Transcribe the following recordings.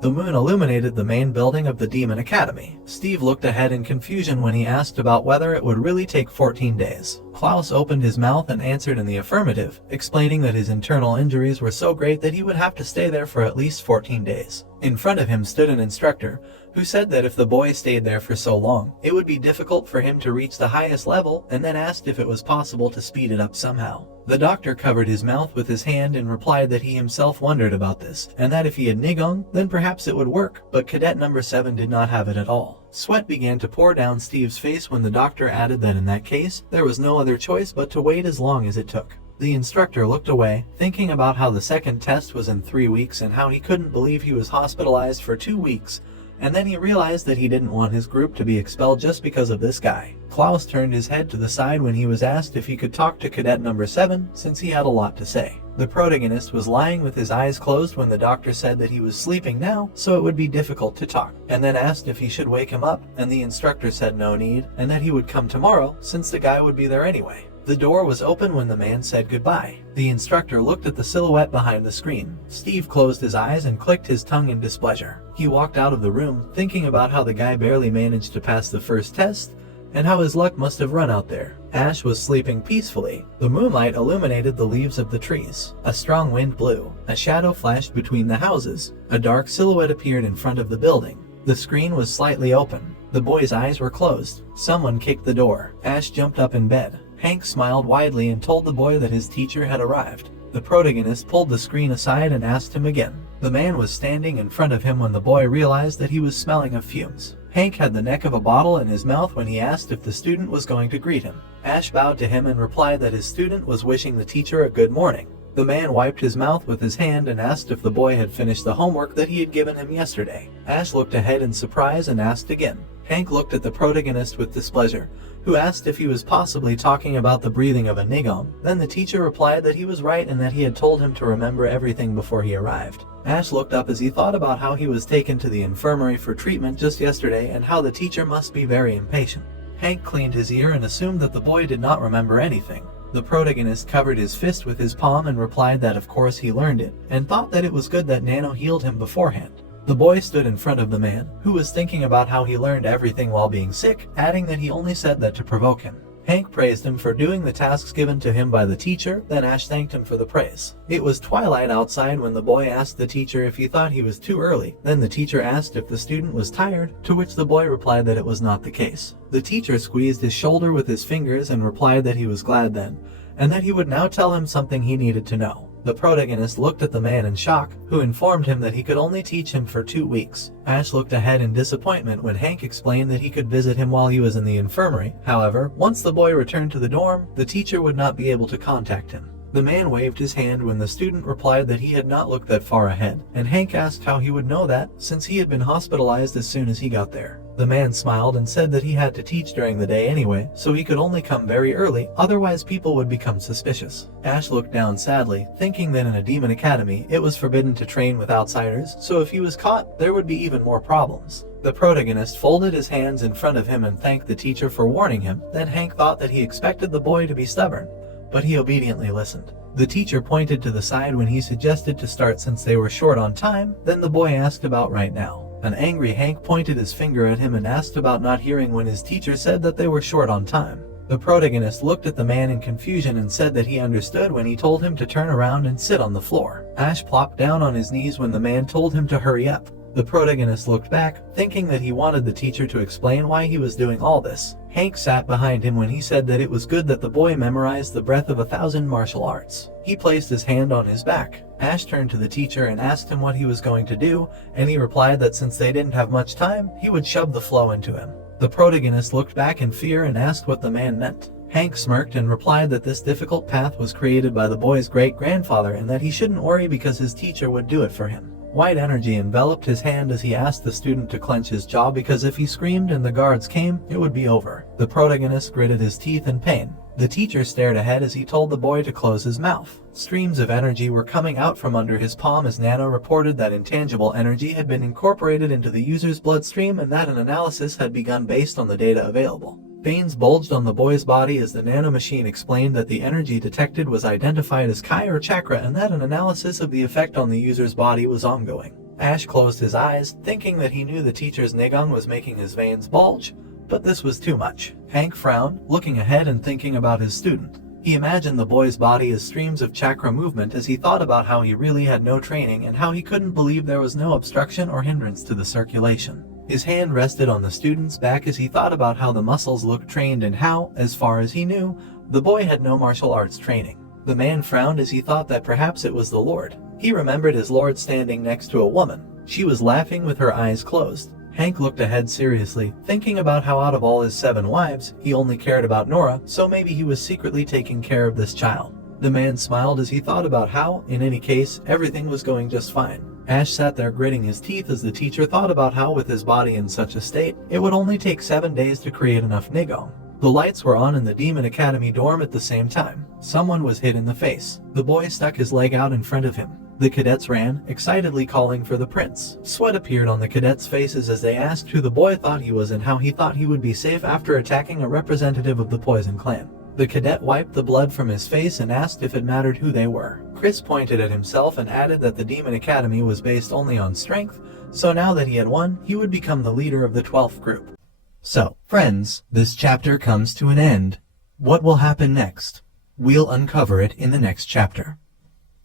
The moon illuminated the main building of the Demon Academy. Steve looked ahead in confusion when he asked about whether it would really take 14 days. Klaus opened his mouth and answered in the affirmative, explaining that his internal injuries were so great that he would have to stay there for at least 14 days. In front of him stood an instructor, who said that if the boy stayed there for so long, it would be difficult for him to reach the highest level, and then asked if it was possible to speed it up somehow. The doctor covered his mouth with his hand and replied that he himself wondered about this, and that if he had Nigong, then perhaps it would work, but cadet number 7 did not have it at all. Sweat began to pour down Steve's face when the doctor added that in that case, there was no other choice but to wait as long as it took. The instructor looked away, thinking about how the second test was in 3 weeks and how he couldn't believe he was hospitalized for 2 weeks, and then he realized that he didn't want his group to be expelled just because of this guy. Klaus turned his head to the side when he was asked if he could talk to cadet number 7, since he had a lot to say. The protagonist was lying with his eyes closed when the doctor said that he was sleeping now, so it would be difficult to talk, and then asked if he should wake him up, and the instructor said no need, and that he would come tomorrow, since the guy would be there anyway. The door was open when the man said goodbye. The instructor looked at the silhouette behind the screen. Steve closed his eyes and clicked his tongue in displeasure. He walked out of the room, thinking about how the guy barely managed to pass the first test, and how his luck must have run out there. Ash was sleeping peacefully. The moonlight illuminated the leaves of the trees. A strong wind blew. A shadow flashed between the houses. A dark silhouette appeared in front of the building. The screen was slightly open. The boy's eyes were closed. Someone kicked the door. Ash jumped up in bed. Hank smiled widely and told the boy that his teacher had arrived. The protagonist pulled the screen aside and asked him again. The man was standing in front of him when the boy realized that he was smelling of fumes. Hank had the neck of a bottle in his mouth when he asked if the student was going to greet him. Ash bowed to him and replied that his student was wishing the teacher a good morning. The man wiped his mouth with his hand and asked if the boy had finished the homework that he had given him yesterday. Ash looked ahead in surprise and asked again. Hank looked at the protagonist with displeasure, who asked if he was possibly talking about the breathing of a Nigong. Then the teacher replied that he was right and that he had told him to remember everything before he arrived. Ash looked up as he thought about how he was taken to the infirmary for treatment just yesterday and how the teacher must be very impatient. Hank cleaned his ear and assumed that the boy did not remember anything. The protagonist covered his fist with his palm and replied that of course he learned it, and thought that it was good that Nano healed him beforehand. The boy stood in front of the man, who was thinking about how he learned everything while being sick, adding that he only said that to provoke him. Hank praised him for doing the tasks given to him by the teacher, then Ash thanked him for the praise. It was twilight outside when the boy asked the teacher if he thought he was too early. Then the teacher asked if the student was tired, to which the boy replied that it was not the case. The teacher squeezed his shoulder with his fingers and replied that he was glad then, and that he would now tell him something he needed to know. The protagonist looked at the man in shock, who informed him that he could only teach him for 2 weeks. Ash looked ahead in disappointment when Hank explained that he could visit him while he was in the infirmary. However, once the boy returned to the dorm, the teacher would not be able to contact him. The man waved his hand when the student replied that he had not looked that far ahead, and Hank asked how he would know that, since he had been hospitalized as soon as he got there. The man smiled and said that he had to teach during the day anyway, so he could only come very early, otherwise people would become suspicious. Ash looked down sadly, thinking that in a demon academy, it was forbidden to train with outsiders, so if he was caught, there would be even more problems. The protagonist folded his hands in front of him and thanked the teacher for warning him. Then Hank thought that he expected the boy to be stubborn, but he obediently listened. The teacher pointed to the side when he suggested to start since they were short on time. Then the boy asked about right now. An angry Hank pointed his finger at him and asked about not hearing when his teacher said that they were short on time. The protagonist looked at the man in confusion and said that he understood when he told him to turn around and sit on the floor. Ash plopped down on his knees when the man told him to hurry up. The protagonist looked back, thinking that he wanted the teacher to explain why he was doing all this. Hank sat behind him when he said that it was good that the boy memorized the breath of 1,000 martial arts. He placed his hand on his back. Ash turned to the teacher and asked him what he was going to do, and he replied that since they didn't have much time, he would shove the flow into him. The protagonist looked back in fear and asked what the man meant. Hank smirked and replied that this difficult path was created by the boy's great-grandfather and that he shouldn't worry because his teacher would do it for him. White energy enveloped his hand as he asked the student to clench his jaw because if he screamed and the guards came, it would be over. The protagonist gritted his teeth in pain. The teacher stared ahead as he told the boy to close his mouth. Streams of energy were coming out from under his palm as Nano reported that intangible energy had been incorporated into the user's bloodstream and that an analysis had begun based on the data available. Veins bulged on the boy's body as the nano machine explained that the energy detected was identified as Kai or chakra and that an analysis of the effect on the user's body was ongoing. Ash closed his eyes, thinking that he knew the teacher's nigong was making his veins bulge, but this was too much. Hank frowned, looking ahead and thinking about his student. He imagined the boy's body as streams of chakra movement as he thought about how he really had no training and how he couldn't believe there was no obstruction or hindrance to the circulation. His hand rested on the student's back as he thought about how the muscles looked trained and how, as far as he knew, the boy had no martial arts training. The man frowned as he thought that perhaps it was the Lord. He remembered his Lord standing next to a woman. She was laughing with her eyes closed. Hank looked ahead seriously, thinking about how out of all his 7 wives, he only cared about Nora, so maybe he was secretly taking care of this child. The man smiled as he thought about how, in any case, everything was going just fine. Ash sat there gritting his teeth as the teacher thought about how with his body in such a state, it would only take 7 days to create enough nigong. The lights were on in the Demon Academy dorm at the same time. Someone was hit in the face. The boy stuck his leg out in front of him. The cadets ran, excitedly calling for the prince. Sweat appeared on the cadets' faces as they asked who the boy thought he was and how he thought he would be safe after attacking a representative of the Poison Clan. The cadet wiped the blood from his face and asked if it mattered who they were. Chris pointed at himself and added that the Demon Academy was based only on strength, so now that he had won, he would become the leader of the 12th group. So, friends, this chapter comes to an end. What will happen next? We'll uncover it in the next chapter.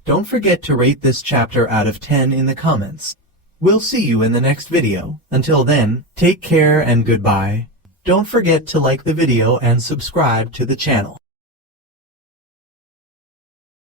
Don't forget to rate this chapter out of 10 in the comments. We'll see you in the next video. Until then, take care and goodbye. Don't forget to like the video and subscribe to the channel.